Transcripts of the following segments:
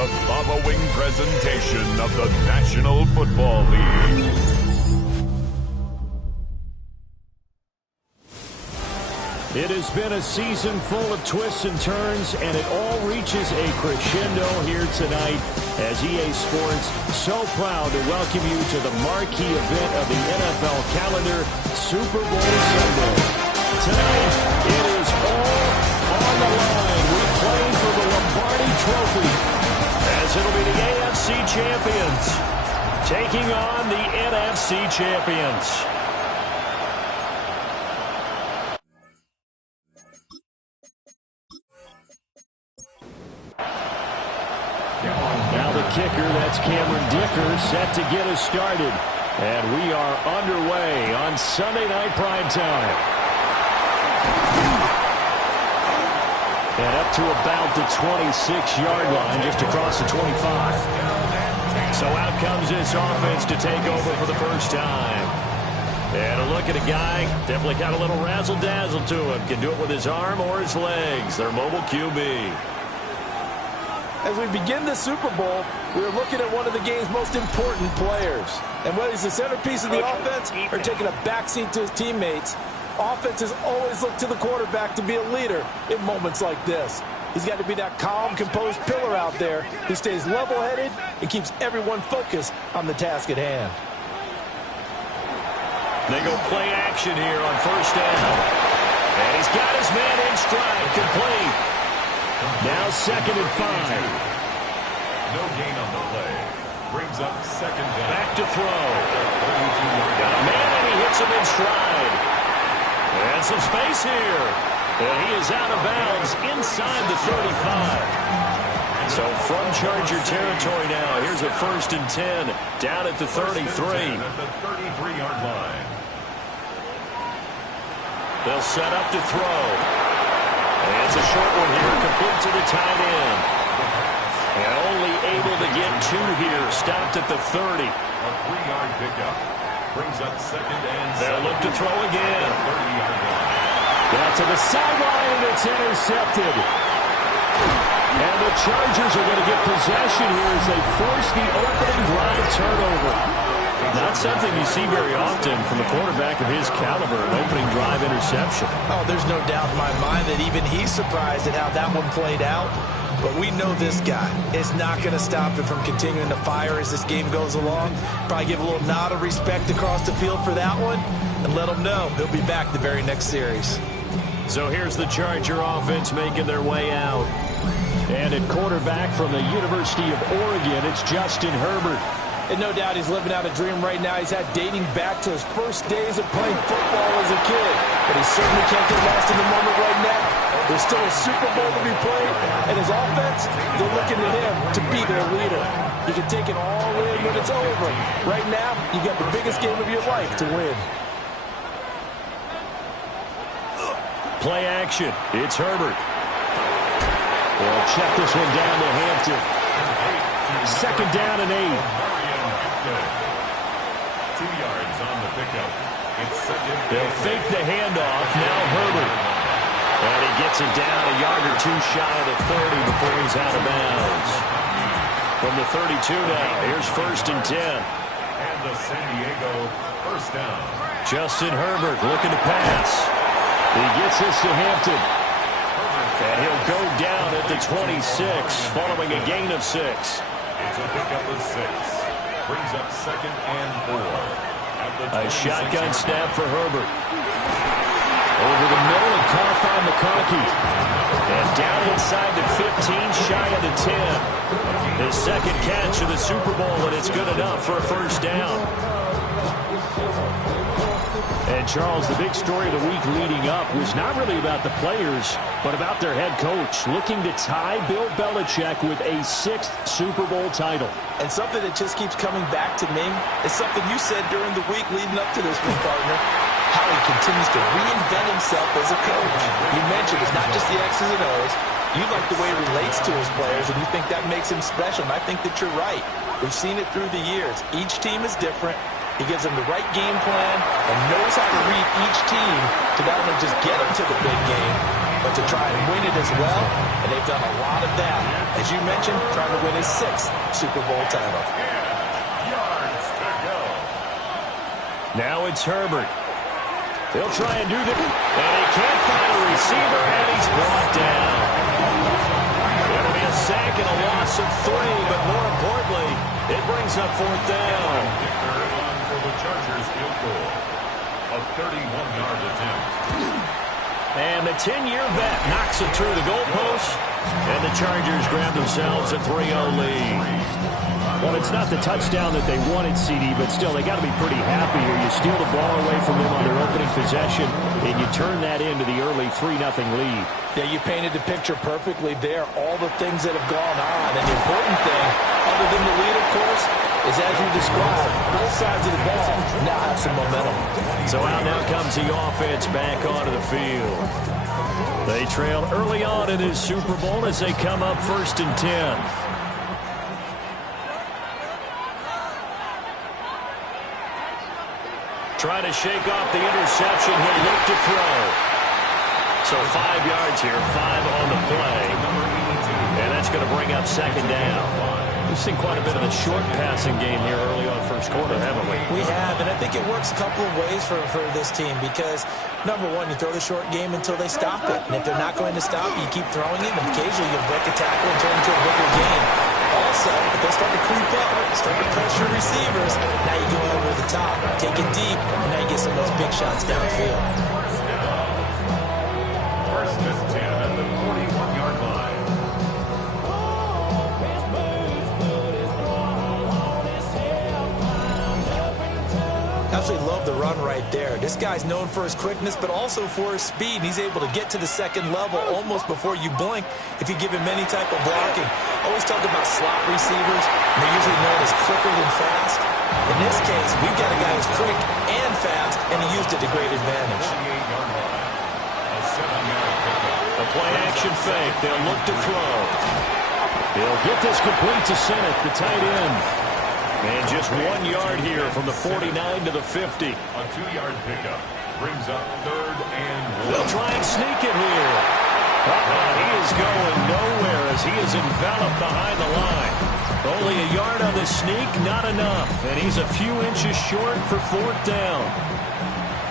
the following presentation of the National Football League. It has been a season full of twists and turns, and it all reaches a crescendo here tonight as EA Sports so proud to welcome you to the marquee event of the NFL calendar, Super Bowl Sunday. Tonight, it is all on the line. We're playing for the Lombardi Trophy as it'll be the AFC champions taking on the NFC champions. Now the kicker, that's Cameron Dicker, set to get us started. And we are underway on Sunday Night Primetime. And up to about the 26-yard line, just across the 25. So out comes this offense to take over for the first time. And a look at a guy, definitely got a little razzle-dazzle to him. Can do it with his arm or his legs. Their mobile QB. As we begin the Super Bowl, we're looking at one of the game's most important players. And whether he's the centerpiece of the offense or taking a backseat to his teammates, offenses always look to the quarterback to be a leader in moments like this. He's got to be that calm, composed pillar out there who stays level-headed and keeps everyone focused on the task at hand. They go play action here on first down. And he's got his man in stride, complete. Now 2nd and 5. No gain on the play. Brings up 2nd down. Back to throw. Got a man and he hits him in stride. And some space here. And he is out of bounds inside the 35. So from Charger territory now, here's a 1st and 10 down at the 33. At the 33-yard line. They'll set up to throw. And it's a short one here, complete to the tight end. And only able to get 2 here, stopped at the 30. A 3-yard pickup. Brings up 2nd and 7. They'll look to throw again. 30-yard line. Down to the sideline, and it's intercepted. And the Chargers are going to get possession here as they force the opening drive turnover. Not something you see very often from a quarterback of his caliber, an opening drive interception. Oh, there's no doubt in my mind that even he's surprised at how that one played out. But we know this guy is not going to stop him from continuing to fire as this game goes along. Probably give a little nod of respect across the field for that one and let him know he'll be back the very next series. So here's the Charger offense making their way out. And at quarterback from the University of Oregon, it's Justin Herbert. And no doubt he's living out a dream right now. He's had dating back to his first days of playing football as a kid. But he certainly can't get lost in the moment right now. There's still a Super Bowl to be played. And his offense, they're looking to him to be their leader. He can take it all in when it's over. Right now, you got the biggest game of your life to win. Play action. It's Herbert. They'll check this one down to Hampton. 2nd down and 8. 2 yards on the pickup. It's 2nd. They'll fake the handoff. Now Herbert. And he gets it down a yard or 2 shy of the 30 before he's out of bounds. From the 32 now, here's 1st and 10. And the San Diego first down. Justin Herbert looking to pass. He gets this to Hampton. And he'll go down at the 26 following a gain of 6. It's a pickup of 6. Brings up 2nd and 4. A shotgun snap for Herbert. Over the middle and caught by McConkey. And down inside the 15, shy of the 10. His 2nd catch of the Super Bowl, and it's good enough for a first down. And, Charles, the big story of the week leading up was not really about the players, but about their head coach looking to tie Bill Belichick with a 6th Super Bowl title. And something that just keeps coming back to me is something you said during the week leading up to this one, partner. How he continues to reinvent himself as a coach. You mentioned it's not just the X's and O's. You like the way he relates to his players, and you think that makes him special, and I think that you're right. We've seen it through the years. Each team is different. He gives them the right game plan and knows how to read each team to not only just get them to the big game, but to try and win it as well, and they've done a lot of that. As you mentioned, trying to win his 6th Super Bowl title. Yards to go. Now it's Herbert. He'll try and do this, and he can't find a receiver, and he's brought down. It'll be a sack and a loss of 3, but more importantly, it brings up 4th down. For the Chargers field goal. A 31-yard attempt. And the 10-year vet knocks it through the goalpost, and the Chargers grab themselves a 3-0 lead. Well, it's not the touchdown that they wanted, CD, but still, they got to be pretty happy here. You steal the ball away from them on their opening possession, and you turn that into the early 3-0 lead. Yeah, you painted the picture perfectly there, all the things that have gone on. And the important thing, other than the lead, of course, is as you described, both sides of the ball now have some momentum. So out now comes the offense back onto the field. They trail early on in this Super Bowl as they come up 1st and 10. Trying to shake off the interception. He'll look to throw. So 5 yards here, 5 on the play. And that's going to bring up 2nd down. We've seen quite a bit of a short passing game here early on 1st quarter, haven't we? We have, and I think it works a couple of ways for this team because, number one, you throw the short game until they stop it. And if they're not going to stop you keep throwing it, and occasionally you'll break a tackle and turn it into a bigger game. Also, if they start to creep up, start to pressure receivers, now you go over the top, take it deep, and now you get some of those big shots downfield. 1st and 10 at the 41-yard line. Absolutely love the run right there. This guy's known for his quickness, but also for his speed. And he's able to get to the 2nd level almost before you blink if you give him any type of blocking. Always talk about slot receivers. And they're usually known as quicker than fast. In this case, we've got a guy who's quick and fast, and he used it to great advantage. A play-action fake. They'll look to throw. He'll get this complete to Sennett, the tight end. And just 1 yard here from the 49 to the 50. A 2-yard pickup brings up 3rd and 1. They'll try and sneak it here. He is going nowhere as he is enveloped behind the line. Only a yard on the sneak, not enough. And he's a few inches short for 4th down.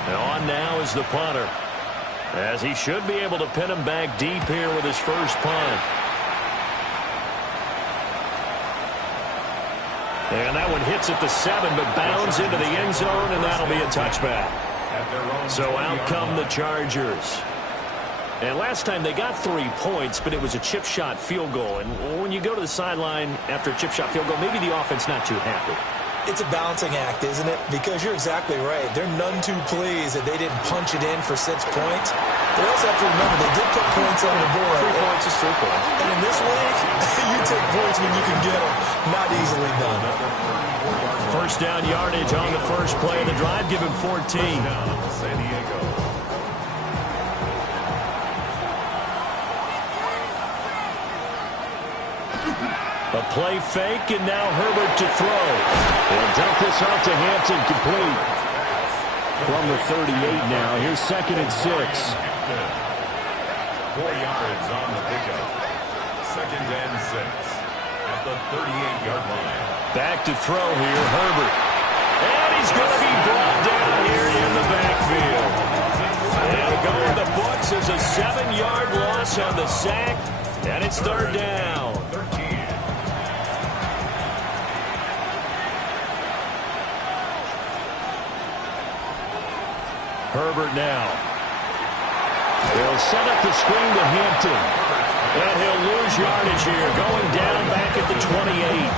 And on now is the punter, as he should be able to pin him back deep here with his first punt. And that one hits at the 7, but bounds into the end zone, and that'll be a touchback. So out come the Chargers. And last time they got 3 points, but it was a chip shot field goal. And when you go to the sideline after a chip shot field goal, maybe the offense not too happy. It's a balancing act, isn't it? Because you're exactly right. They're none too pleased that they didn't punch it in for 6 points. They also have to remember they did put points on the board. 3 points is 3 points. And in this league, you take points when you can get them. Not easily done. First down yardage on the first play of the drive. Give him 14. San Diego. A play fake, and now Herbert to throw. He'll dump this off to Hampton, complete. From the 38 now, here's 2nd and 6. 4 yards on the pickup. 2nd and 6 at the 38-yard line. Back to throw here, Herbert. And he's going to be brought down here in the backfield. It'll go in the books as a 7-yard loss on the sack, and it's 3rd down. 13. Herbert now. They'll set up the screen to Hampton. And he'll lose yardage here, going down back at the 28.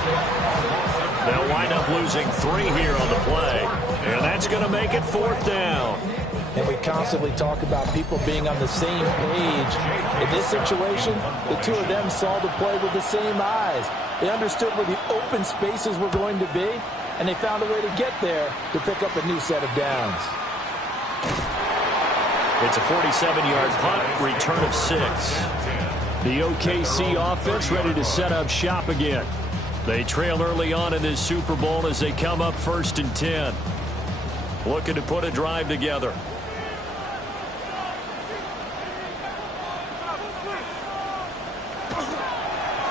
They'll wind up losing 3 here on the play. And that's going to make it 4th down. And we constantly talk about people being on the same page. In this situation, the two of them saw the play with the same eyes. They understood where the open spaces were going to be, and they found a way to get there to pick up a new set of downs. It's a 47-yard punt, return of 6. The OKC offense ready to set up shop again. They trail early on in this Super Bowl as they come up 1st and 10. Looking to put a drive together.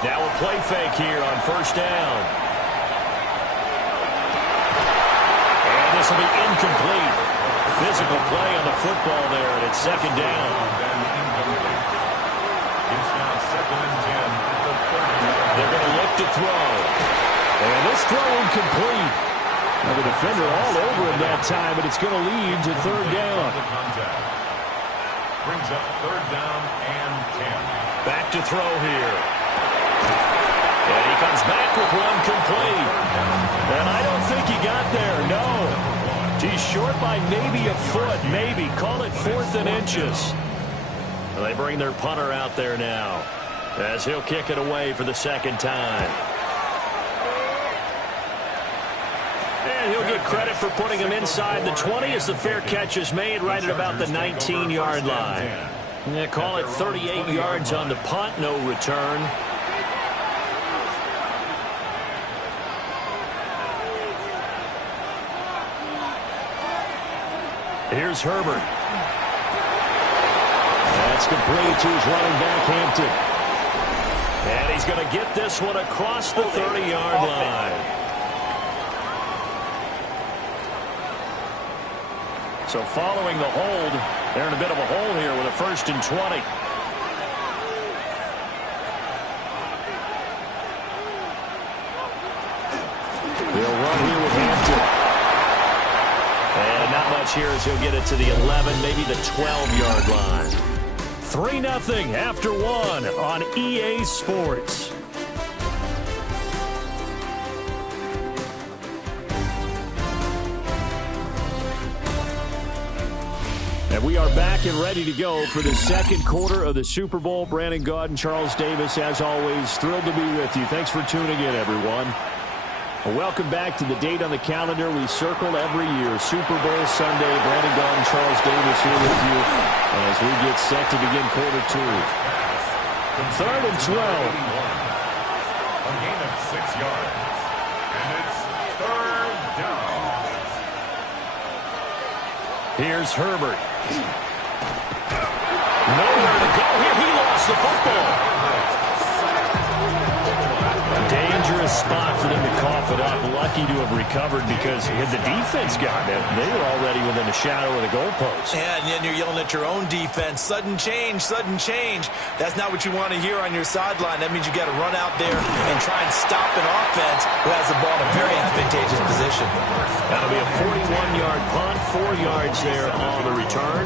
Now a play fake here on first down. And this will be incomplete. Physical play on the football there, and it's second down. It's now 2nd and 10. They're going to look to throw. And this throw incomplete. Now the defender all over him that time, but it's going to lead to third down. Brings up 3rd down and 10. Back to throw here. And he comes back with one complete. And I don't think he got there, no. He's short by maybe a foot, maybe. Call it 4th and inches. Well, they bring their punter out there now as he'll kick it away for the second time. And he'll get credit for putting him inside the 20 as the fair catch is made right at about the 19-yard line. Yeah, call it 38 yards on the punt, no return. Here's Herbert. That's complete to his running back, Hampton. And he's going to get this one across the 30-yard line. So following the hold, they're in a bit of a hole here with a 1st and 20. They'll run here with Hampton. And not much here as he'll get it to the 11, maybe the 12-yard line. 3-0 after 1 on EA Sports. And we are back and ready to go for the second quarter of the Super Bowl. Brandon Gaud and Charles Davis, as always, thrilled to be with you. Thanks for tuning in, everyone. Welcome back to the date on the calendar we circle every year, Super Bowl Sunday. Brandon Gaud and Charles Davis here with you as we get set to begin quarter 2. 3rd and 12. A gain of 6 yards. And it's 3rd down. Here's Herbert. Nowhere to go here. He lost the football. Dangerous spot for them to cough it up. Lucky to have recovered because had the defense gotten it, they were already within a shadow of the goalpost. Yeah, and then you're yelling at your own defense. Sudden change, sudden change. That's not what you want to hear on your sideline. That means you got to run out there and try and stop an offense who has the ball in a very advantageous position. That'll be a 41-yard punt, 4 yards there on the return.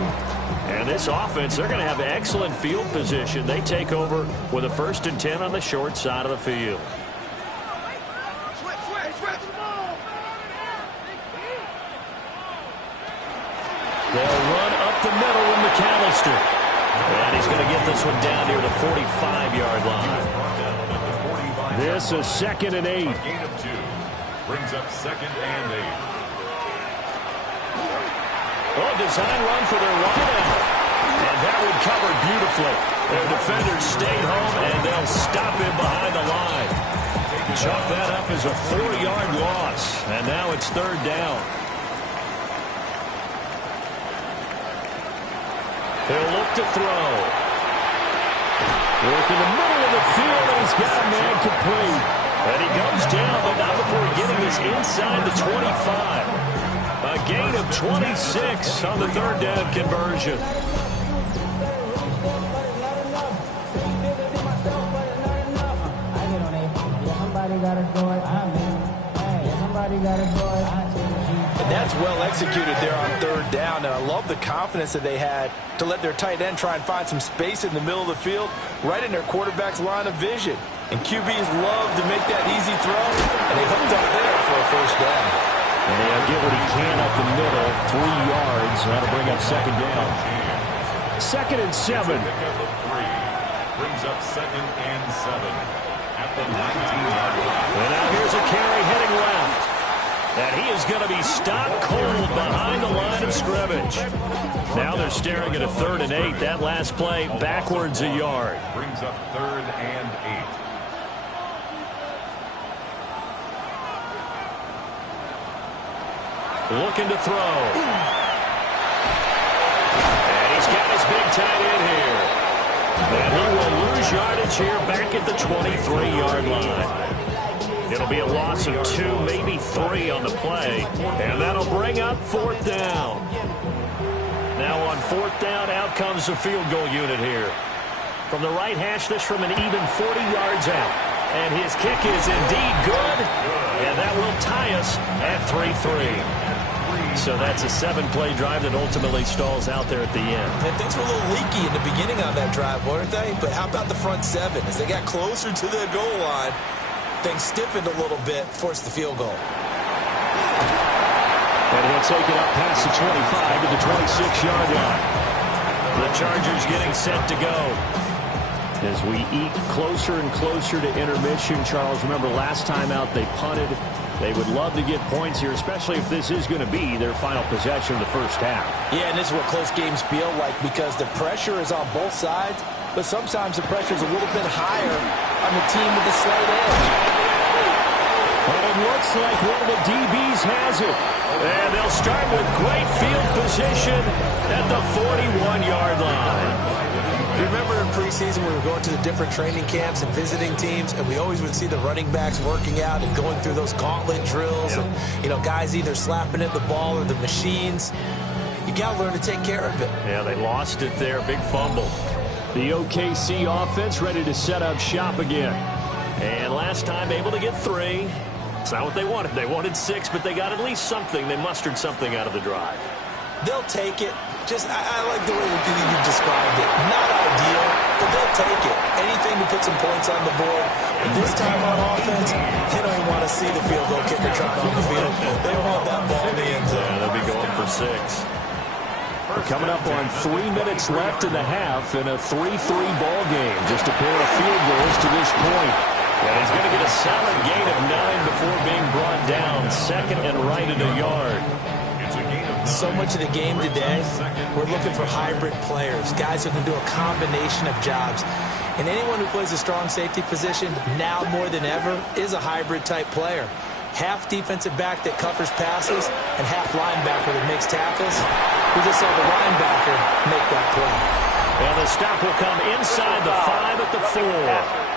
And this offense, they're going to have excellent field position. They take over with a 1st and 10 on the short side of the field. They'll run up the middle with McAllister. And he's going to get this one down near the 45-yard line. This is 2nd and 8. A gain of 2. Brings up 2nd and 8. Oh, design run for their wideout. And that one covered beautifully. Their defenders stayed home, and they'll stop him behind the line. Chalk that up as a 4-yard loss. And now it's 3rd down. He'll look to throw. Work in the middle of the field, and he's got a man complete. And he goes down, but not before getting this inside the 25. A gain of 26 on the 3rd down conversion. And that's well executed there on 3rd down. And I love the confidence that they had to let their tight end try and find some space in the middle of the field, right in their quarterback's line of vision. And QBs love to make that easy throw, and they hooked up there for a 1st down. And he'll get what he can up the middle, 3 yards. That'll bring up 2nd down. 2nd and 7. Brings up 2nd and 7 at the 19-yard line. And now here's a carry heading left. And he is going to be stopped cold behind the line of scrimmage. Now they're staring at a 3rd and 8. That last play backwards a yard. Brings up 3rd and 8. Looking to throw. And he's got his big tight end here. And he will lose lose yardage here back at the 23-yard line. It'll be a loss of 2, maybe 3 on the play, and that'll bring up 4th down. Now on 4th down, out comes the field goal unit here. From the right hash, this from an even 40 yards out. And his kick is indeed good, and that will tie us at 3-3. So that's a 7-play drive that ultimately stalls out there at the end. And things were a little leaky in the beginning on that drive, weren't they? But how about the front 7? As they got closer to the goal line, things stiffened a little bit, forced the field goal. And he'll take it up past the 25 to the 26-yard line. The Chargers getting set to go. As we eat closer and closer to intermission, Charles, remember last time out they punted. They would love to get points here, especially if this is going to be their final possession of the first half. Yeah, and this is what close games feel like because the pressure is on both sides, but sometimes the pressure is a little bit higher on the team with the slight edge. But it looks like one of the DBs has it. And they'll start with great field position at the 41-yard line. Remember in preseason we were going to the different training camps and visiting teams, and we always would see the running backs working out and going through those gauntlet drills, and guys either slapping at the ball or the machines. You got to learn to take care of it. Yeah, they lost it there. Big fumble. The OKC offense ready to set up shop again. And last time able to get 3. It's not what they wanted. They wanted 6, but they got at least something. They mustered something out of the drive. They'll take it. I like the way you described it. Not ideal, but they'll take it. Anything to put some points on the board. And this time on offense, they don't even want to see the field goal kicker trot on the field. They want that ball in the end zone. Yeah, they'll be going for 6. We're coming up on 3 minutes left in the half in a 3-3 ball game. Just a pair of field goals to this point. And he's going to get a solid gain of 9 before being brought down. 2nd and right at a yard. So much of the game today, we're looking for hybrid players, guys who can do a combination of jobs. And anyone who plays a strong safety position, now more than ever, is a hybrid-type player. Half defensive back that covers passes and half linebacker that makes tackles. We just saw the linebacker make that play. And the stop will come inside the 5 at the 4.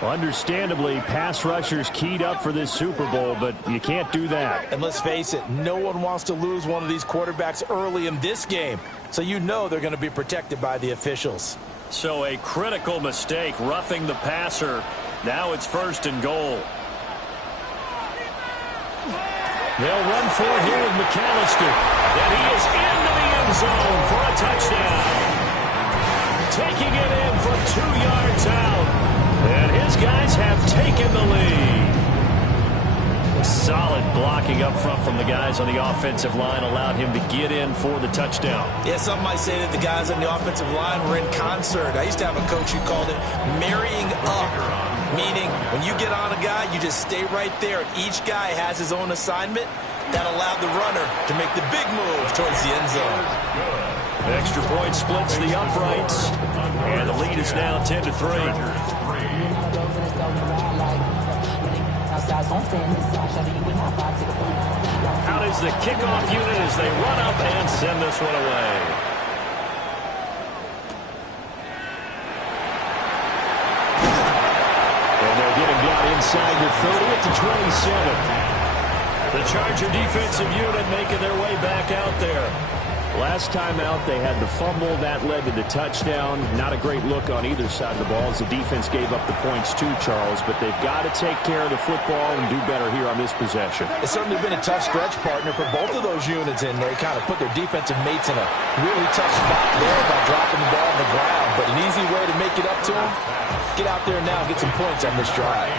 Understandably, pass rushers keyed up for this Super Bowl, but you can't do that. And let's face it, no one wants to lose one of these quarterbacks early in this game. So you know they're going to be protected by the officials. So a critical mistake, roughing the passer. Now it's 1st and goal. They'll run for it here with McAllister. And he is into the end zone for a touchdown. Taking it in from 2 yards out. And his guys have taken the lead. Solid blocking up front from the guys on the offensive line allowed him to get in for the touchdown. Yeah, some might say that the guys on the offensive line were in concert. I used to have a coach who called it marrying up, meaning when you get on a guy, you just stay right there. Each guy has his own assignment. That allowed the runner to make the big move towards the end zone. Extra point splits the uprights, and the lead is now 10-3. Out is the kickoff unit as they run up and send this one away. And they'll get him down inside the 30 at the 27. The Charger defensive unit making their way back out there. Last time out, they had the fumble. That led to the touchdown. Not a great look on either side of the ball as the defense gave up the points too, Charles. But they've got to take care of the football and do better here on this possession. It's certainly been a tough stretch, partner, for both of those units, and they kind of put their defensive mates in a really tough spot there by dropping the ball on the ground. But an easy way to make it up to them, get out there now and get some points on this drive.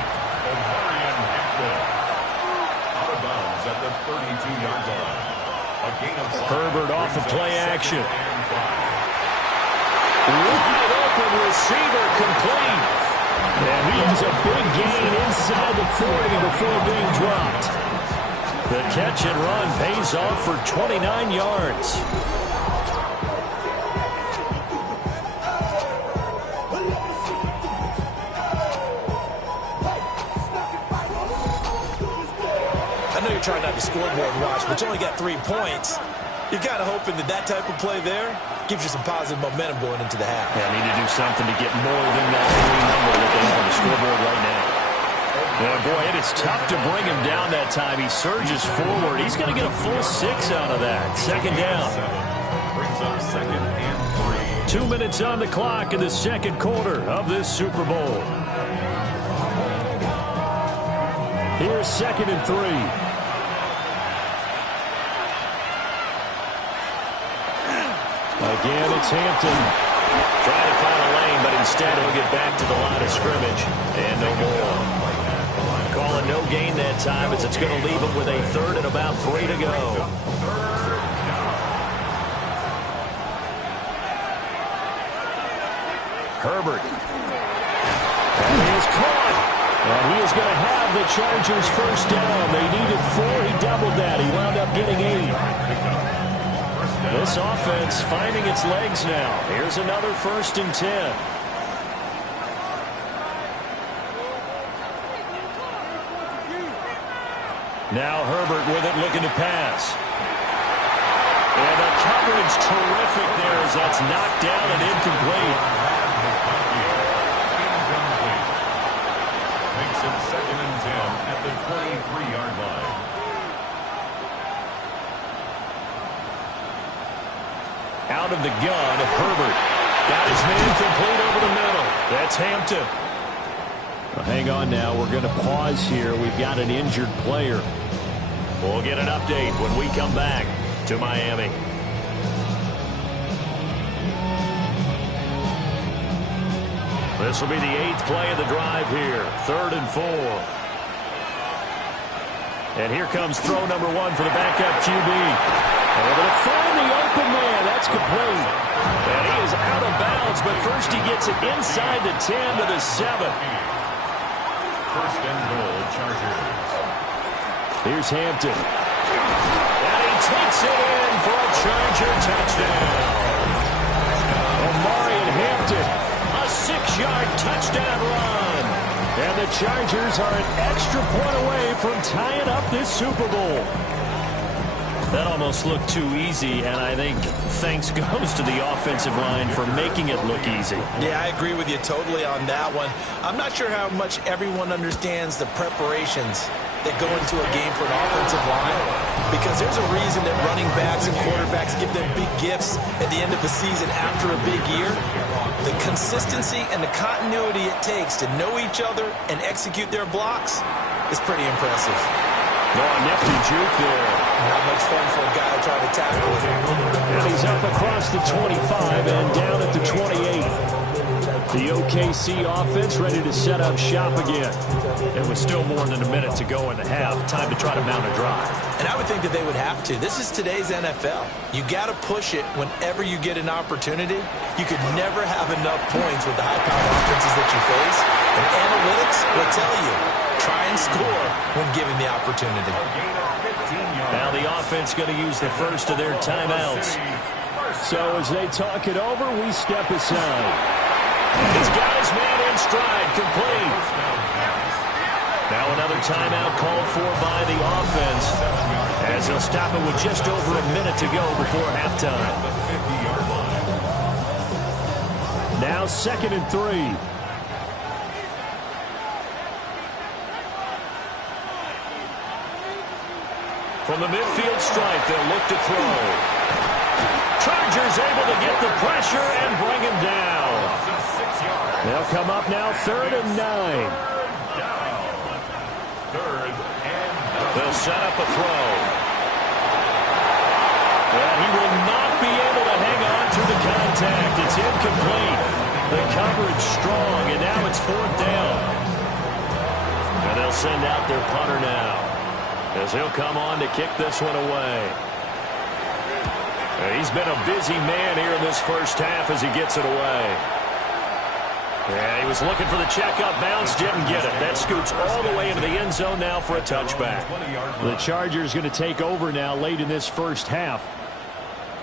Out of bounds at the 32-yard line. Herbert off of play action. Wide open receiver complete. And he has a big gain inside the 40 before being dropped. The catch and run pays off for 29 yards. I know you're trying not to scoreboard watch, but you only got 3 points. You're kind of hoping that type of play there gives you some positive momentum going into the half. Yeah, need to do something to get more than that 3 number that they have on the scoreboard right now. Yeah, boy, it is tough to bring him down that time. He surges forward. He's going to get a full 6 out of that. Second down. Brings up second and 3. 2 minutes on the clock in the second quarter of this Super Bowl. Here's second and 3. Again, it's Hampton. Trying to find a lane, but instead he'll get back to the line of scrimmage. And no more. Calling no gain that time as it's going to leave him with a third and about 3 to go. Herbert. And he is caught. And he is going to have the Chargers first down. They needed 4. He doubled that. He wound up getting 8. This offense finding its legs now. Here's another 1st and 10. Now Herbert with it, looking to pass. And the coverage terrific there as that's knocked down and incomplete. Makes it second and 10 at the 23-yard line. Out of the gun, Herbert. Got his man complete over the middle. That's Hampton. Well, hang on now. We're going to pause here. We've got an injured player. We'll get an update when we come back to Miami. This will be the 8th play of the drive here. 3rd and 4. And here comes throw number 1 for the backup QB. Able to find the open man. That's complete. And he is out of bounds, but first he gets it inside the 10 to the 7. First and goal, Chargers. Here's Hampton. And he takes it in for a Charger touchdown. Omarion Hampton, a 6-yard touchdown run. And the Chargers are an extra point away from tying up this Super Bowl. That almost looked too easy, and I think thanks goes to the offensive line for making it look easy. Yeah, I agree with you totally on that one. I'm not sure how much everyone understands the preparations that go into a game for an offensive line, because there's a reason that running backs and quarterbacks give them big gifts at the end of the season after a big year. The consistency and the continuity it takes to know each other and execute their blocks is pretty impressive. Oh, nifty juke there. Not much fun for a guy trying to tackle it. And he's up across the 25 and down at the 28. The OKC offense ready to set up shop again. It was still more than a minute to go in the half. Time to try to mount a drive. And I would think that they would have to. This is today's NFL. You got to push it whenever you get an opportunity. You could never have enough points with the high-powered offenses that you face. And analytics will tell you, try and score when given the opportunity. Now the offense going to use the first of their timeouts. So as they talk it over, we step aside. He's got his man in stride, complete. Now another timeout called for by the offense, as he'll stop it with just over a minute to go before halftime. Now 2nd and 3. From the midfield stripe, they'll look to throw. Chargers able to get the pressure and bring him down. They'll come up now 3rd and 9. They'll set up a throw. And he will not be able to hang on to the contact. It's incomplete. The coverage strong, and now it's 4th down. And they'll send out their punter now, as he'll come on to kick this one away. He's been a busy man here in this first half as he gets it away. Yeah, he was looking for the checkup bounce, didn't get it. That scoots all the way into the end zone now for a touchback. The Chargers going to take over now late in this first half.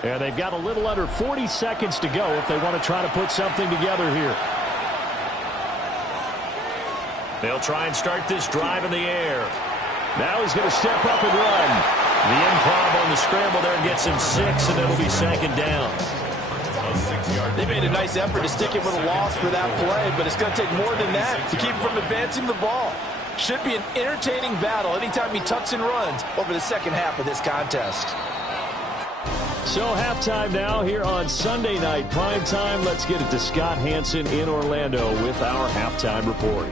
And they've got a little under 40 seconds to go if they want to try to put something together here. They'll try and start this drive in the air. Now he's going to step up and run. The improv on the scramble there gets him 6, and it'll be second down. They made a nice effort to stick him with a loss for that play, but it's going to take more than that to keep him from advancing the ball. Should be an entertaining battle anytime he tucks and runs over the second half of this contest. So halftime now here on Sunday Night Primetime. Let's get it to Scott Hanson in Orlando with our halftime report.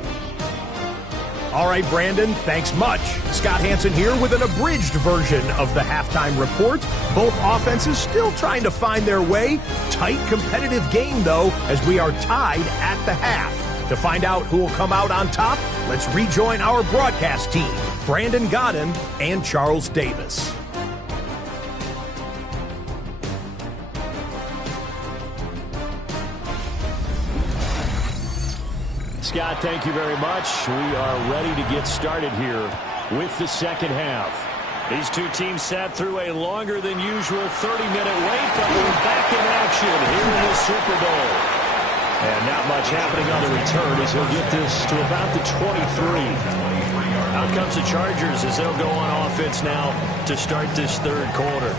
All right, Brandon, thanks much. Scott Hanson here with an abridged version of the halftime report. Both offenses still trying to find their way. Tight, competitive game, though, as we are tied at the half. To find out who will come out on top, let's rejoin our broadcast team, Brandon Godden and Charles Davis. Scott, thank you very much. We are ready to get started here with the second half. These two teams sat through a longer than usual 30-minute wait, but we're back in action here in the Super Bowl. And not much happening on the return as he'll get this to about the 23. Out comes the Chargers as they'll go on offense now to start this third quarter.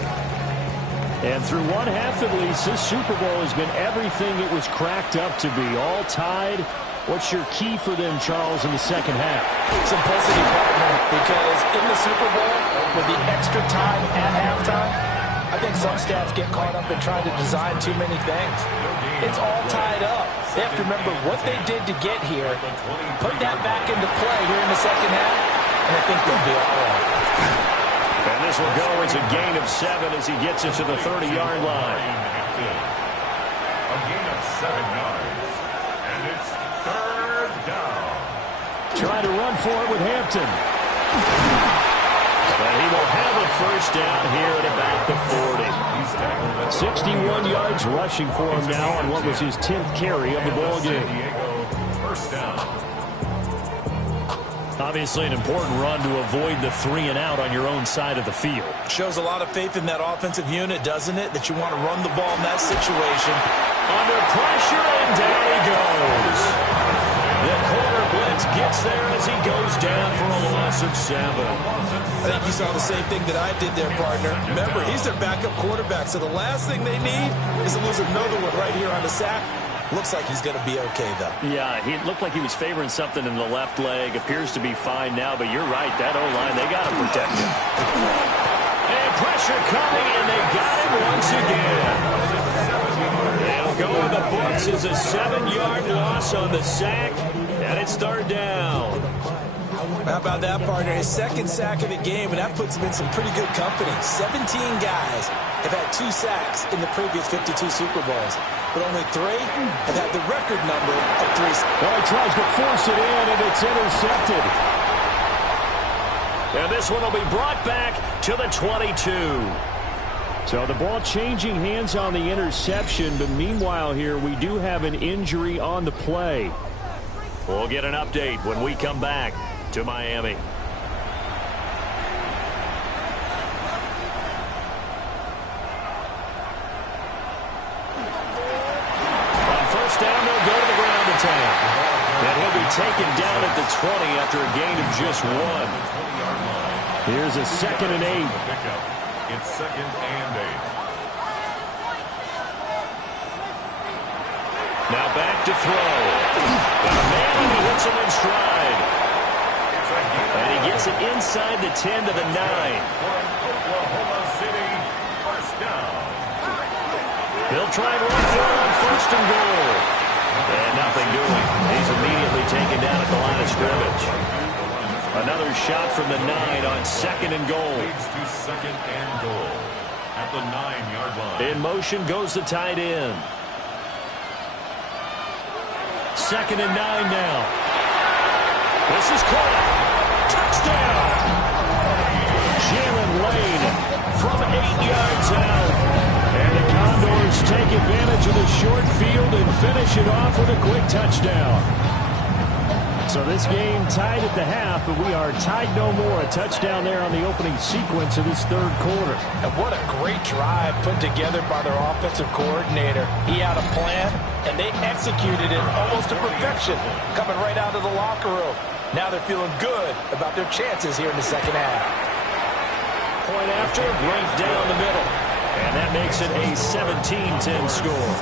And through one half at least, this Super Bowl has been everything it was cracked up to be. All tied. What's your key for them, Charles, in the second half? Simplicity, partner, because in the Super Bowl, with the extra time at halftime, I think some staffs get caught up in trying to design too many things. It's all tied up. They have to remember what they did to get here, put that back into play here in the second half, and I think they'll be all right. And this will go as a gain of 7 as he gets into the 30-yard line. A gain of 7 yards, and it's third down. Trying to run for it with Hampton. But he will have a first down here at about the 40. 61 yards rushing for him now on what was his 10th carry of the ball game. First down. Obviously an important run to avoid the 3-and-out on your own side of the field. Shows a lot of faith in that offensive unit, doesn't it? That you want to run the ball in that situation. Under pressure, and down he goes. The corner blitz gets there as he goes down for a loss of 7. I think you saw the same thing that I did there, partner. Remember, he's their backup quarterback, so the last thing they need is to lose another one right here on the sack. Looks like he's going to be okay, though. Yeah, he looked like he was favoring something in the left leg. Appears to be fine now, but you're right. That O-line, they got to protect him. And pressure coming, and they got him once again. They'll go in the books as a 7-yard loss on the sack, and it's third down. How about that, partner? His second sack of the game, and that puts him in some pretty good company. 17 guys have had 2 sacks in the previous 52 Super Bowls, but only 3 have had the record number of 3 sacks. Well, he tries to force it in, and it's intercepted. And this one will be brought back to the 22. So the ball changing hands on the interception, but meanwhile here we do have an injury on the play. We'll get an update when we come back to Miami. On first down, they'll go to the ground attack. And he'll be taken down at the 20 after a gain of just 1. Here's a 2nd and 8. It's 2nd and 8. Now back to throw. Got a man, and he hits him in stride. And he gets it inside the 10 to the 9. Oklahoma City, first down. He'll try and run for it on 1st and goal. And nothing doing. He's immediately taken down at the line of scrimmage. Another shot from the 9 on 2nd and goal. Leads to 2nd and goal at the 9-yard line. In motion goes the tight end. 2nd and 9 now. This is caught. Touchdown! Jalen Lane from 8 yards out. And the Condors take advantage of the short field and finish it off with a quick touchdown. So this game tied at the half, but we are tied no more. A touchdown there on the opening sequence of this third quarter. And what a great drive put together by their offensive coordinator. He had a plan, and they executed it almost to perfection, coming right out of the locker room. Now they're feeling good about their chances here in the second half. Point after, right down the middle. And that makes it a 17-10 score.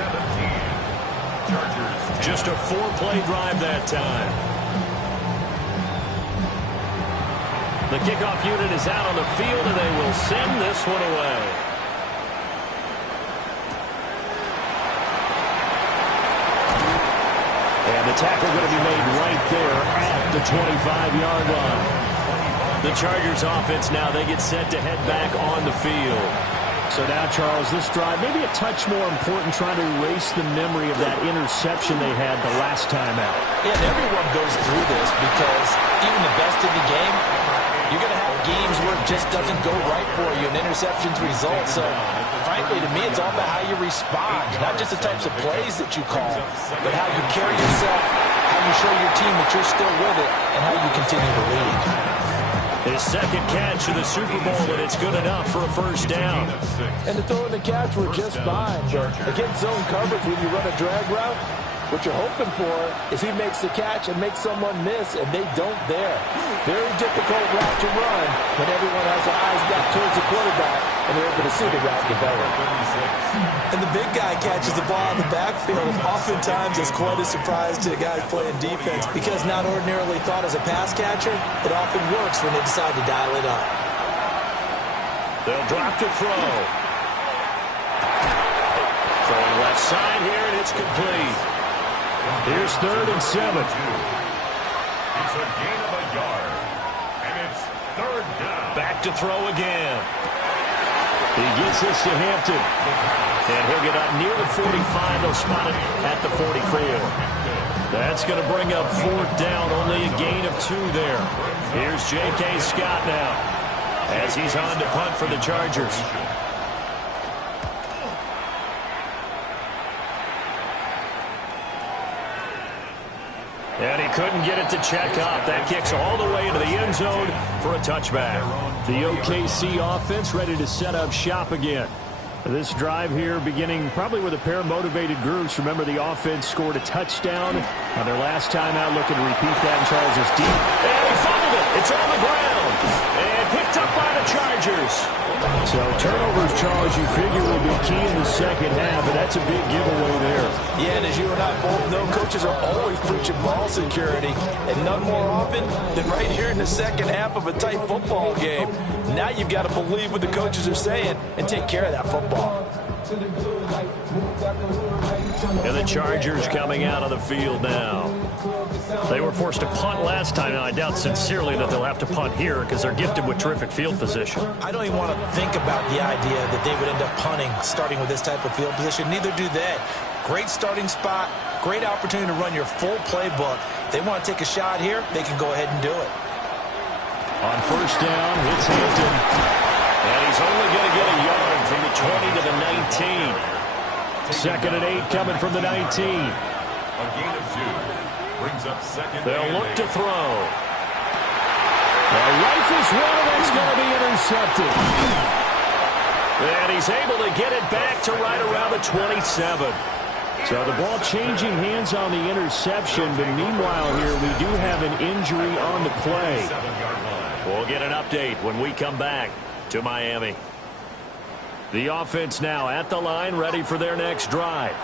Just a 4-play drive that time. The kickoff unit is out on the field, and they will send this one away. And the tackle going to be made right there at the 25-yard line. The Chargers offense now, they get set to head back on the field. So now, Charles, this drive maybe a touch more important, trying to erase the memory of that interception they had the last time out. Yeah, and everyone goes through this because even the best of the game, you're going to have games where it just doesn't go right for you, and interceptions result. So, frankly, to me, it's all about how you respond, not just the types of plays that you call, but how you carry yourself, how you show your team that you're still with it, and how you continue to lead. His second catch of the Super Bowl, and it's good enough for a first down. And the throw and the catch were just fine, but against zone coverage when you run a drag route, what you're hoping for is he makes the catch and makes someone miss, and they don't there. Very difficult route to run when everyone has their eyes back towards the quarterback and they're able to see the route develop. And the big guy catches the ball in the backfield, and oftentimes it's quite a surprise to the guys playing defense because not ordinarily thought as a pass catcher, it often works when they decide to dial it up. They'll drop to throw. Throwing left side here, and it's complete. Here's 3rd and 7. It's a gain of a yard, and it's 3rd down. Back to throw again. He gets this to Hampton. And he'll get up near the 45. They'll spot it at the 44. That's going to bring up 4th down. Only a gain of 2 there. Here's J.K. Scott now as he's on to punt for the Chargers. And he couldn't get it to check up. That kicks all the way into the end zone for a touchback. The OKC offense ready to set up shop again. This drive here beginning probably with a pair of motivated groups. Remember, the offense scored a touchdown on their last time out. Looking to repeat that, and Charles is deep. And he fumbled it. It's on the ground. And picked up by the Chargers. So turnovers, Charles, you figure will be key in the second half, and that's a big giveaway there. Yeah, and as you and I both know, coaches are always preaching ball security, and none more often than right here in the second half of a tight football game. Now you've got to believe what the coaches are saying and take care of that football. And the Chargers coming out of the field now. They were forced to punt last time. Now, I doubt sincerely that they'll have to punt here because they're gifted with terrific field position. I don't even want to think about the idea that they would end up punting starting with this type of field position. Neither do they. Great starting spot, great opportunity to run your full playbook. If they want to take a shot here, they can go ahead and do it. On 1st down, it's Hampton. And he's only going to get a yard from the 20 to the 19. 2nd and 8 coming from the 19. A gain of 2 brings up 2nd. They'll look to throw. The rifles one, and that's going to be intercepted. And he's able to get it back to right around the 27. So the ball changing hands on the interception, but meanwhile here we do have an injury on the play. We'll get an update when we come back to Miami. The offense now at the line, ready for their next drive.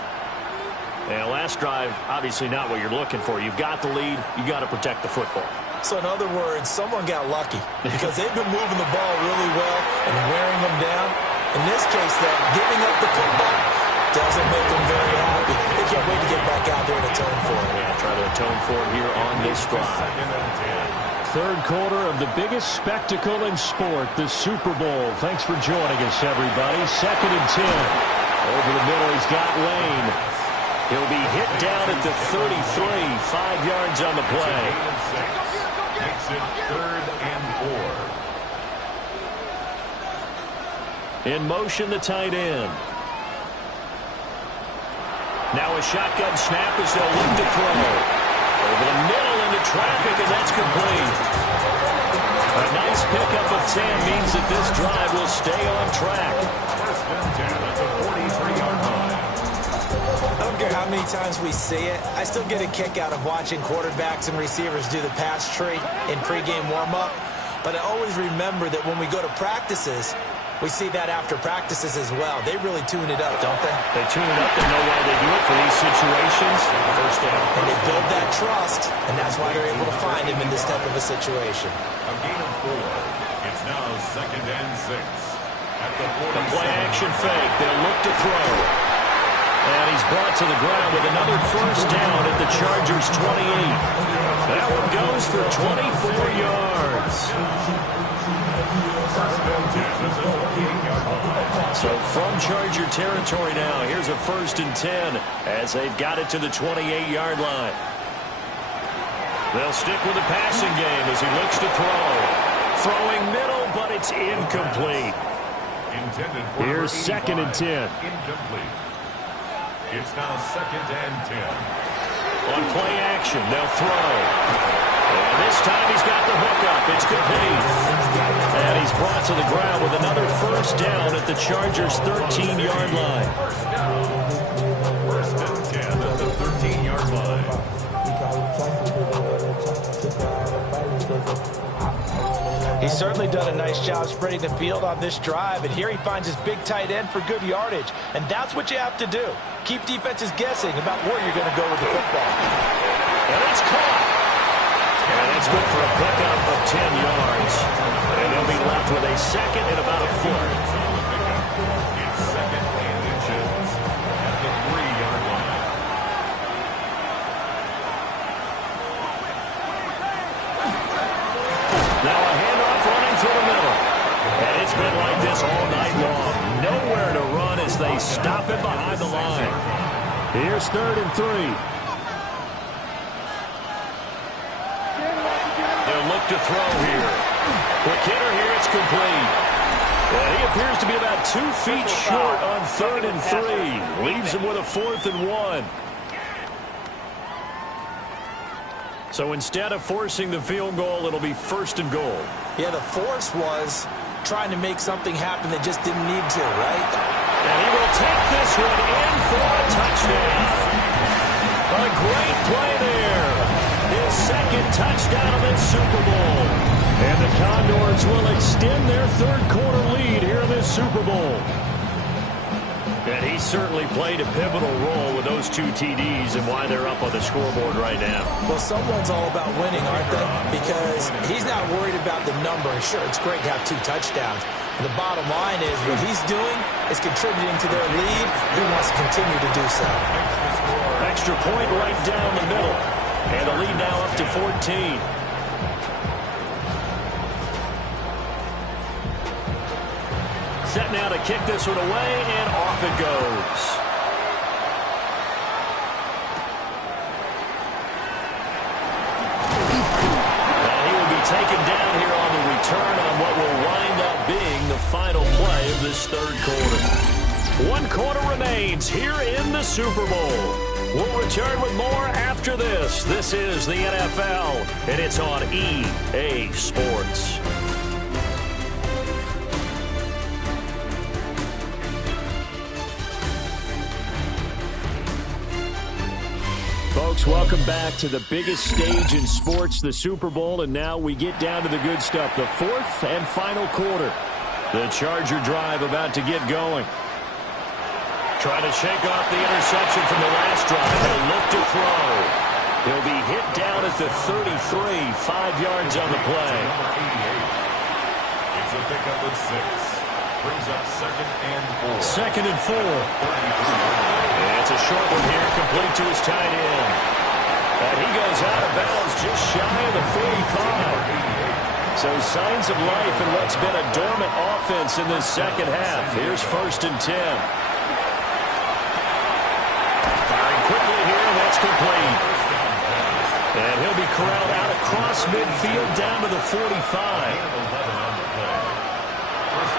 And last drive, obviously not what you're looking for. You've got the lead. You've got to protect the football. So in other words, someone got lucky because they've been moving the ball really well and wearing them down. In this case, though, giving up the football doesn't make them very happy. They can't wait to get back out there and atone for it. Yeah, try to atone for it here on this drive. 3rd quarter of the biggest spectacle in sport, the Super Bowl. Thanks for joining us, everybody. 2nd and 10. Over the middle, he's got Lane. He'll be hit down at the 33, 5 yards on the play. Makes it 3rd and 4. In motion, the tight end. Now a shotgun snap as they'll look to throw. Over the middle into traffic, and that's complete. A nice pickup of 10 means that this drive will stay on track. 1st and 10. That's a 43-yard line. don't care how many times we see it, I still get a kick out of watching quarterbacks and receivers do the pass tree in pregame warm-up. But I always remember that when we go to practices, we see that after practices as well. They really tune it up, don't they? They tune it up. They know why they do it for these situations. First down. And they build that trust, and that's why they're able to find him in this type of a situation. A gain of 4. It's now 2nd and 6. At the 47. The play action fake. They'll look to throw. And he's brought to the ground with another first down at the Chargers' 28. That one goes for 24 yards. So from Charger territory now, here's a 1st and 10 as they've got it to the 28-yard line. They'll stick with the passing game as he looks to throw. Throwing middle, but it's incomplete. Here's 2nd and 10. Incomplete. It's now 2nd and 10. On play action, they'll throw. And this time he's got the hook up. It's complete. And he's brought to the ground with another first down at the Chargers' 13-yard line. First and 10 at the 13-yard line. He's certainly done a nice job spreading the field on this drive, and here he finds his big tight end for good yardage. And that's what you have to do. Keep defenses guessing about where you're going to go with the football. And it's caught. And it's good for a pickup of 10 yards. And they'll be left with a 2nd and about a foot. It's 2nd and inches at the 3-yard line. Now a handoff running through the middle. And it's been like this all night long. Nowhere to run as they stop him behind the line. Here's 3rd and 3. They'll look to throw here. Quick hitter here, it's complete. And he appears to be about 2 feet short on 3rd and 3. Leaves him with a 4th and 1. So instead of forcing the field goal, it'll be 1st and goal. Yeah, the force was trying to make something happen that just didn't need to, right? And he will take this one in for a touchdown. A great play there. His 2nd touchdown of this Super Bowl. And the Condors will extend their 3rd quarter lead here in this Super Bowl. And he certainly played a pivotal role with those 2 TDs and why they're up on the scoreboard right now. Well, someone's all about winning, aren't they? Because he's not worried about the number. Sure, it's great to have 2 touchdowns. But the bottom line is what he's doing is contributing to their lead. He wants to continue to do so. Extra point right down the middle. And the lead now up to 14. Set now to kick this one away, and off it goes. And he will be taken down here on the return on what will wind up being the final play of this 3rd quarter. 1 quarter remains here in the Super Bowl. We'll return with more after this. This is the NFL, and it's on EA Sports. Folks, welcome back to the biggest stage in sports, the Super Bowl, and now we get down to the good stuff, the 4th and final quarter. The Charger drive about to get going. Trying to shake off the interception from the last drive. He'll look to throw. He'll be hit down at the 33, 5 yards on the play. It's a pickup of 6. Brings up 2nd and 4. 2nd and 4. And it's a short one here, complete to his tight end. And he goes out of bounds just shy of the 45. So signs of life in what's been a dormant offense in this 2nd half. Here's 1st and 10. Firing quickly here, and that's complete. And he'll be corralled out across midfield down to the 45.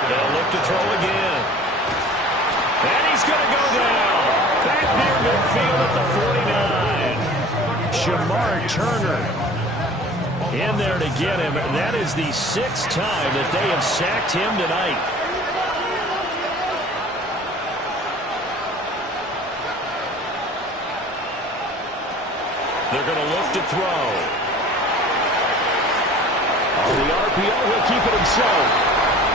They'll look to throw again. And he's going to go down. Back near midfield at the 49. Shamar Turner in there to get him. That is the 6th time that they have sacked him tonight. They're going to look to throw. On the RPO, he'll keep it himself.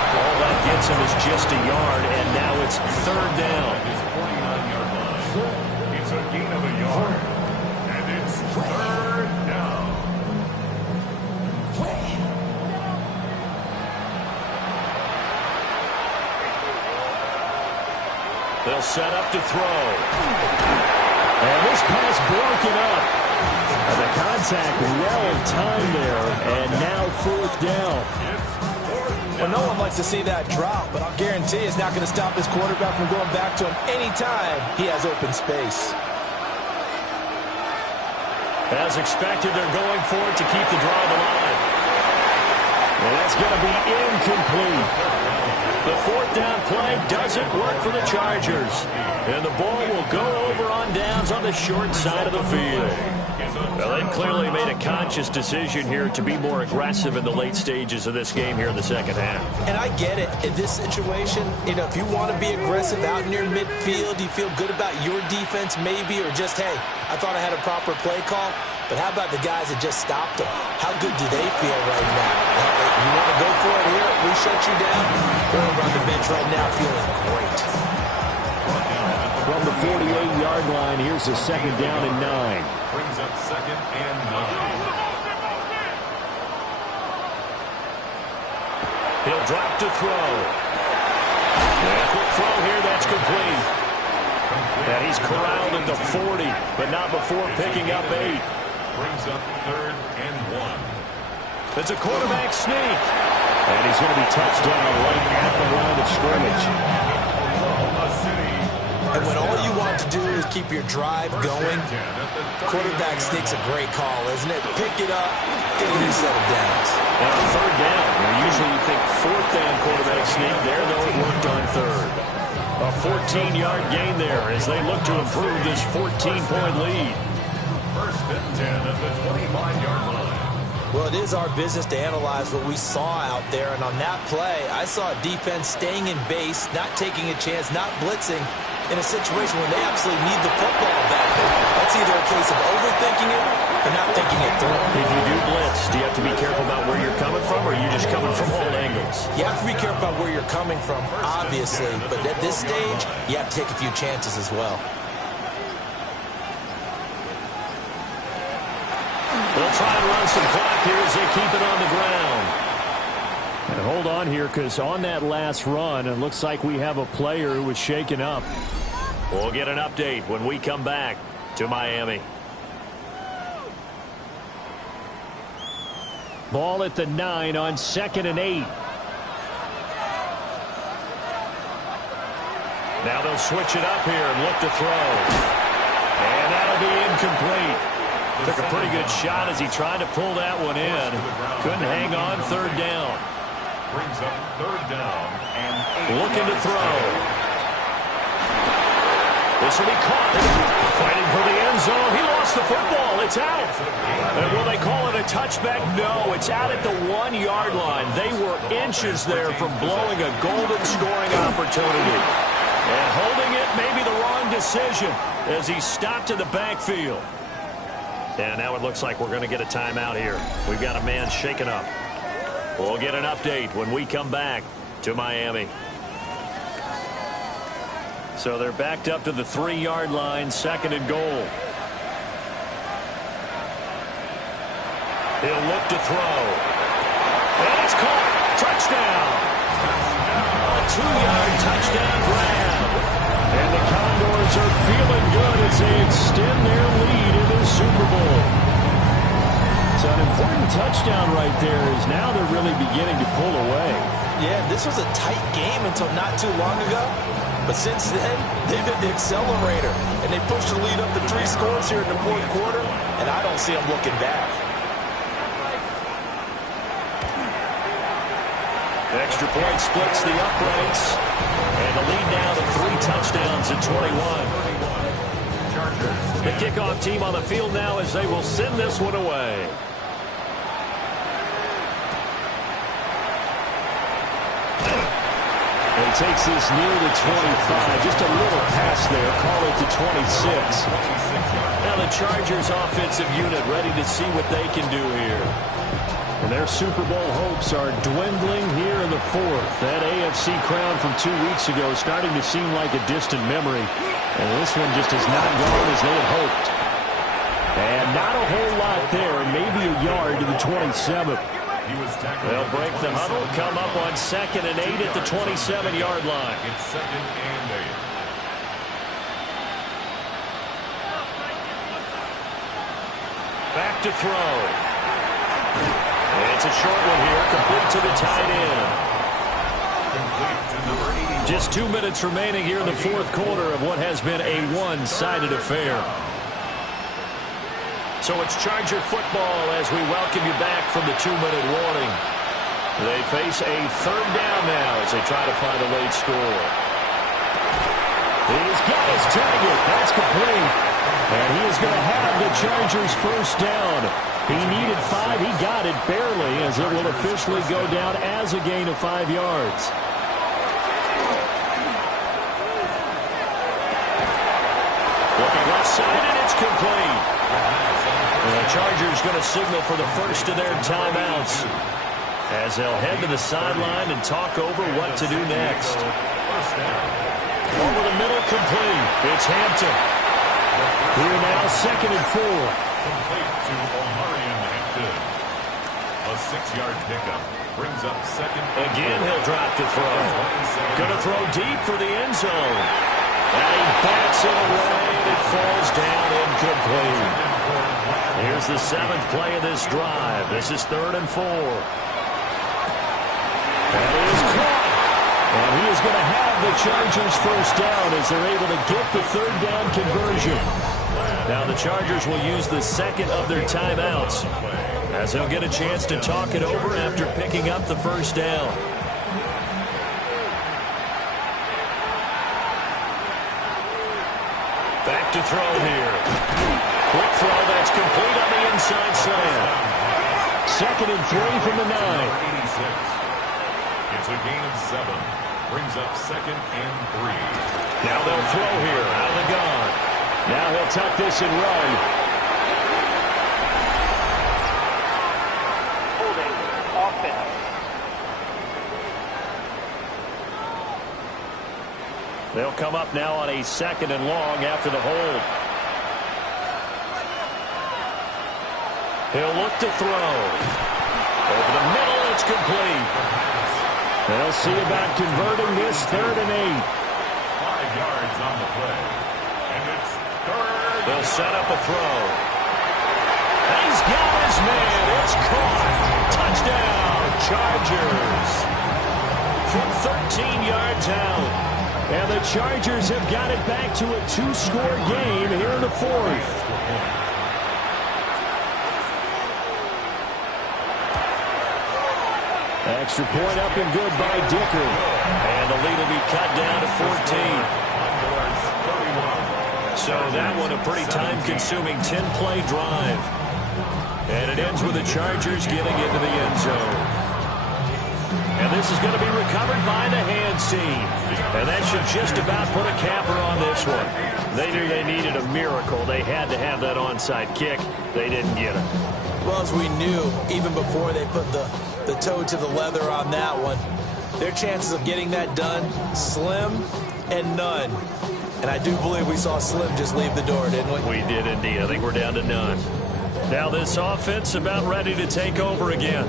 All that gets him is just a yard, and now it's third down. His 49-yard line. It's a gain of a yard. And it's third down. They'll set up to throw. And this pass broken up. And the contact well timed there, and now fourth down. Well, no one likes to see that drop, but I'll guarantee it's not going to stop his quarterback from going back to him anytime he has open space. As expected, they're going for it to keep the drive alive. And that's going to be incomplete. The fourth down play doesn't work for the Chargers. And the ball will go over on downs on the short side of the field. Well, they clearly made a conscious decision here to be more aggressive in the late stages of this game here in the second half. And I get it. In this situation, if you want to be aggressive out near midfield, you feel good about your defense maybe, or just, hey, I thought I had a proper play call. But how about the guys that just stopped them? How good do they feel right now? You want to go for it here? We shut you down. They're over on the bench right now feeling great. From the 48-yard line, here's a second down and 9. Brings up second and 9. He'll drop to throw. And a quick throw here, that's complete. And he's corralled at the 40, but not before picking up 8. Brings up third and 1. It's a quarterback sneak. And he's going to be touched down right at the line of scrimmage. Oklahoma City. And when all you want to do is keep your drive going, quarterback sneak's a great call, isn't it? Pick it up, get a new set of downs. And on third down, usually you think fourth down quarterback sneak there, though it worked on third. A 14-yard gain there as they look to improve this 14-point lead. First and 10 at the 25-yard line. Well, it is our business to analyze what we saw out there, and on that play, I saw a defense staying in base, not taking a chance, not blitzing in a situation when they absolutely need the football back. That's either a case of overthinking it or not thinking it through. If you do blitz, do you have to be careful about where you're coming from, or are you just coming from all angles? You have to be careful about where you're coming from, obviously, but at this stage, you have to take a few chances as well. They'll try and run some clock here as they keep it on the ground. And hold on here, because on that last run, it looks like we have a player who was shaken up. We'll get an update when we come back to Miami. Ball at the 9 on 2nd and 8. Now they'll switch it up here and look to throw. And that'll be incomplete. Took a pretty good shot as he tried to pull that one in. Couldn't hang on third down. Brings up third down and 8. Looking to throw. This will be caught. Fighting for the end zone. He lost the football. It's out. And will they call it a touchback? No, it's out at the 1-yard line. They were inches there from blowing a golden scoring opportunity. And holding it may be the wrong decision as he stopped in the backfield. And now it looks like we're going to get a timeout here. We've got a man shaken up. We'll get an update when we come back to Miami. So they're backed up to the 3-yard line, 2nd and goal. He'll look to throw. And it's caught. Touchdown. A 2-yard touchdown grab. And the Condors are feeling good as they extend their lead in the Super Bowl. It's an important touchdown right there, as now they're really beginning to pull away. Yeah, this was a tight game until not too long ago. But since then, they've hit the accelerator. And they pushed the lead up to 3 scores here in the fourth quarter. And I don't see them looking back. Extra point splits the uprights. And the lead now to 3 touchdowns at 21. The kickoff team on the field now as they will send this one away. He takes this near the 25. Just a little pass there. Call it to 26. Now the Chargers offensive unit ready to see what they can do here. And their Super Bowl hopes are dwindling here in the fourth. That AFC crown from 2 weeks ago is starting to seem like a distant memory. And this one just has not gone as they had hoped. And not a whole lot there, maybe a yard to the 27. They'll break the huddle, come up on 2nd and 8 at the 27-yard line. It's 2nd and 8. Back to throw. It's a short one here, complete to the tight end. Just 2 minutes remaining here in the fourth quarter of what has been a one-sided affair. So it's Charger football as we welcome you back from the 2-minute warning. They face a third down now as they try to find a late score. He's got his target. That's complete. And he is going to have the Chargers first down. He needed 5. He got it barely as it will officially go down as a gain of 5 yards. Looking left side, and it's complete. And the Chargers going to signal for the first of their timeouts as they'll head to the sideline and talk over what to do next. Over the middle, complete. It's Hampton. Here now, 2nd and 4. Complete to Omarion Hampton. A 6-yard pickup brings up 2nd. Again, he'll drop to throw. Going to throw deep for the end zone. And he bats it away, and it falls down incomplete. Here's the 7th play of this drive. This is 3rd and 4. That is caught. And he is going to have the Chargers first down as they're able to get the third down conversion. Now the Chargers will use the second of their timeouts as they'll get a chance to talk it over after picking up the first down. Back to throw here. Quick throw that's complete on the inside slant. 2nd and 3 from the 9. It's a gain of 7. Brings up 2nd and 3. Now they'll throw here out of the gun. Now he'll tuck this and run. Holding offense. They'll come up now on a 2nd and long after the hold. He'll look to throw. Over the middle, it's complete. They'll see about converting this 3rd and 8. 5 yards on the play. And it's 3rd. They'll set up a throw. And he's got his man. It's caught. Touchdown, Chargers. From 13 yards out. And the Chargers have got it back to a 2-score game here in the fourth. Extra point up and good by Dicker. And the lead will be cut down to 14. So that one a pretty time-consuming 10-play drive. And it ends with the Chargers getting into the end zone. And this is going to be recovered by the hands team. And that should just about put a capper on this one. They knew they needed a miracle. They had to have that onside kick. They didn't get it. Well, as we knew, even before they put the toe to the leather on that one, their chances of getting that done, slim and none. And I do believe we saw Slim just leave the door, didn't we? We did indeed. I think we're down to none. Now this offense about ready to take over again.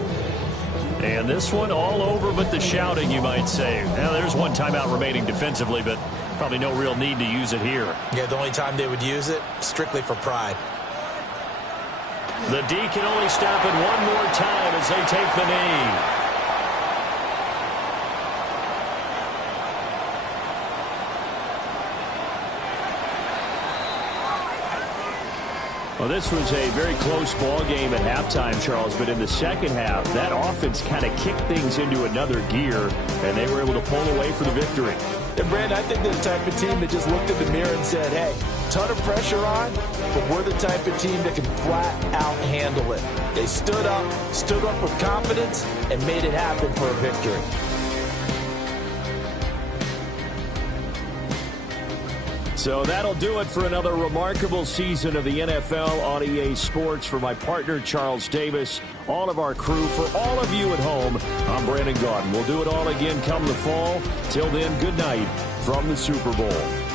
And this one all over but the shouting, you might say. Now there's one timeout remaining defensively, but probably no real need to use it here. Yeah, the only time they would use it, strictly for pride. The D can only stop it one more time as they take the knee. Well, this was a very close ball game at halftime, Charles, but in the second half, that offense kind of kicked things into another gear, and they were able to pull away for the victory. And, Brandon, I think they're the type of team that just looked in the mirror and said, hey, ton of pressure on, but we're the type of team that can flat out handle it. They stood up with confidence, and made it happen for a victory. So that'll do it for another remarkable season of the NFL on EA Sports. For my partner, Charles Davis, all of our crew, for all of you at home, I'm Brandon Gaudin. We'll do it all again come the fall. Till then, good night from the Super Bowl.